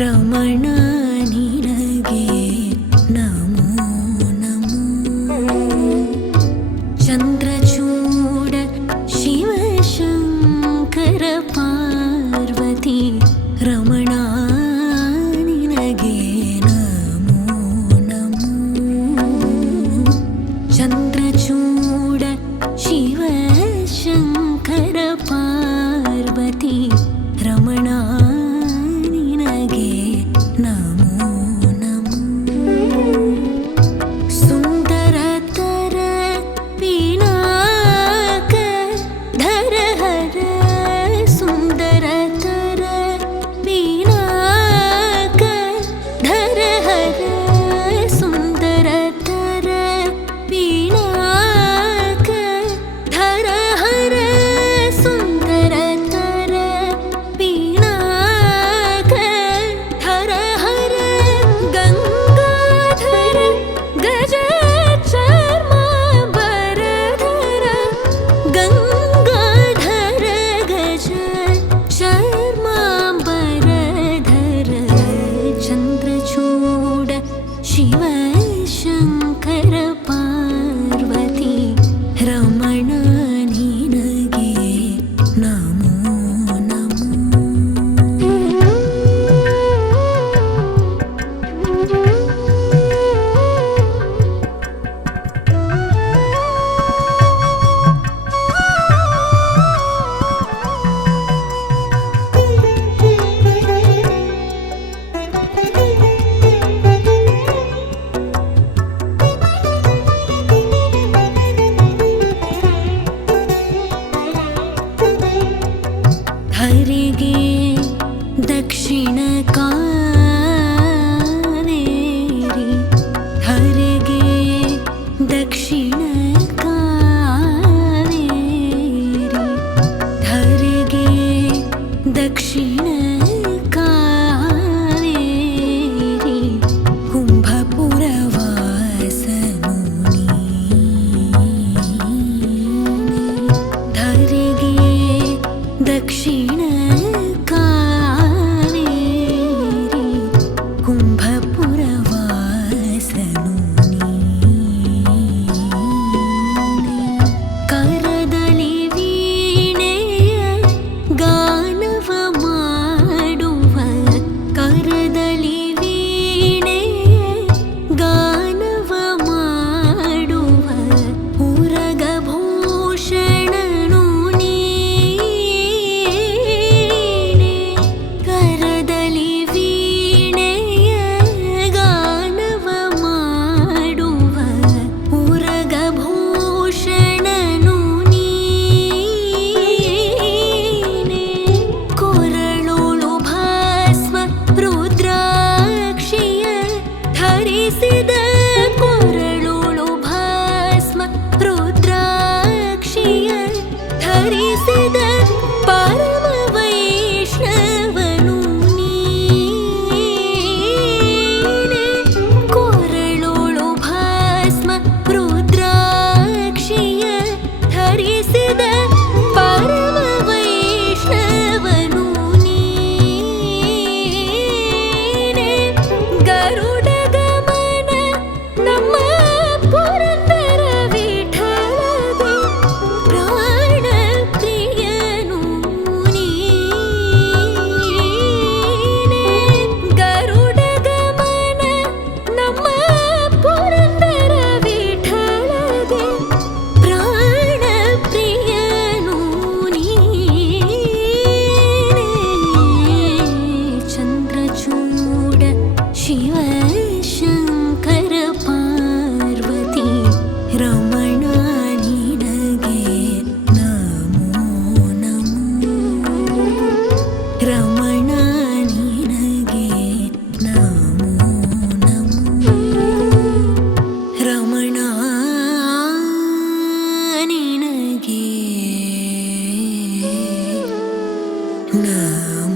Ramana. 请问 ಕಿಸಿದ now